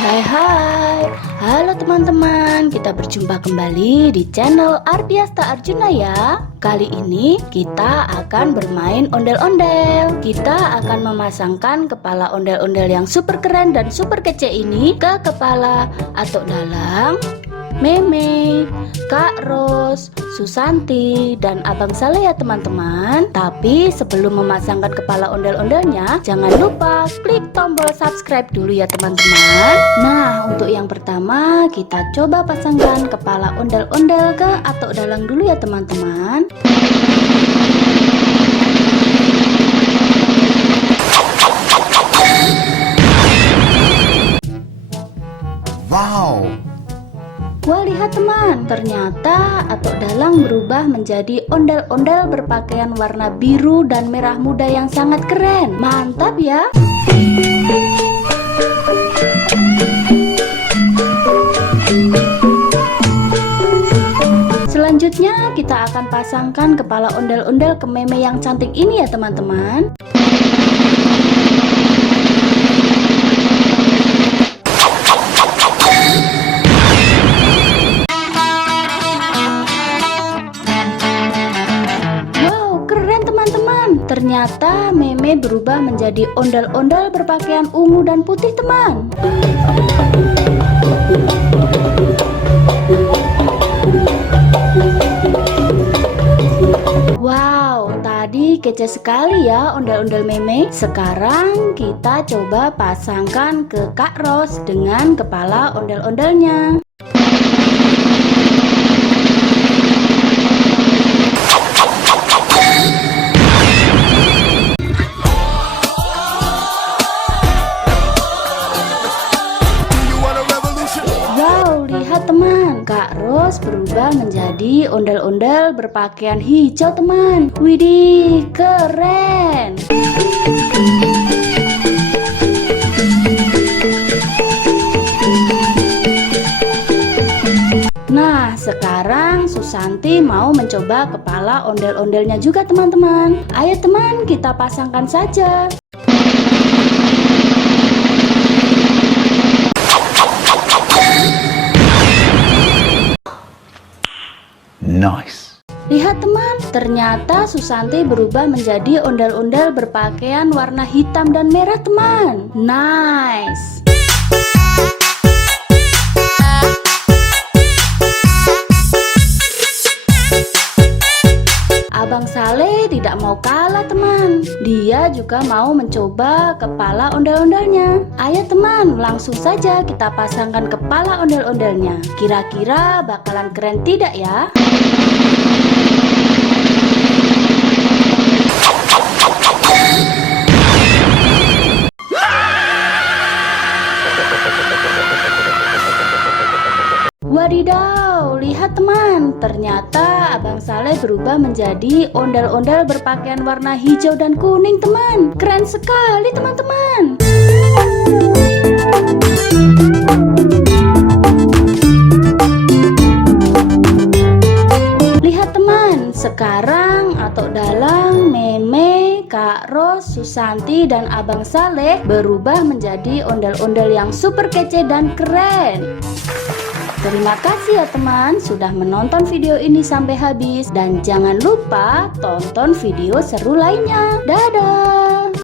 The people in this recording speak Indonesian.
Hai. Halo teman-teman, kita berjumpa kembali di channel Ardiasta Arjuna ya. Kali ini kita akan bermain ondel-ondel. Kita akan memasangkan kepala ondel-ondel yang super keren dan super kece ini ke kepala Atok Dalang, Meme, Kak Ros, Susanti, dan Abang Saleh ya teman-teman. Tapi sebelum memasangkan kepala ondel-ondelnya, jangan lupa klik tombol subscribe dulu ya teman-teman. Nah, untuk yang pertama kita coba pasangkan kepala ondel-ondel ke Atok Dalang dulu ya teman-teman. Wow. Wah, lihat teman, ternyata Atok Dalang berubah menjadi ondel-ondel berpakaian warna biru dan merah muda yang sangat keren. Mantap ya. Selanjutnya kita akan pasangkan kepala ondel-ondel ke Meme yang cantik ini ya teman-teman. Ternyata Meme berubah menjadi ondel-ondel berpakaian ungu dan putih teman. Wow, tadi kece sekali ya ondel-ondel Meme. Sekarang kita coba pasangkan ke Kak Ros dengan kepala ondel-ondelnya. Lihat teman, Kak Ros berubah menjadi ondel-ondel berpakaian hijau teman. Widih, keren. Nah, sekarang Susanti mau mencoba kepala ondel-ondelnya juga teman-teman. Ayo teman, kita pasangkan saja. Nice. Lihat teman, ternyata Susanti berubah menjadi ondel-ondel berpakaian warna hitam dan merah teman. Nice. Abang Saleh tidak mau kalah teman. Dia juga mau mencoba kepala ondel-ondelnya. Ayo teman, langsung saja kita pasangkan kepala ondel-ondelnya. Kira-kira bakalan keren tidak ya? Wadidaw, lihat teman, ternyata Abang Saleh berubah menjadi ondel-ondel berpakaian warna hijau dan kuning teman. Keren sekali teman-teman. Lihat teman, sekarang Atok Dalang, Meme, Kak Ros, Susanti, dan Abang Saleh berubah menjadi ondel-ondel yang super kece dan keren. Terima kasih ya teman sudah menonton video ini sampai habis, dan jangan lupa tonton video seru lainnya. Dadah.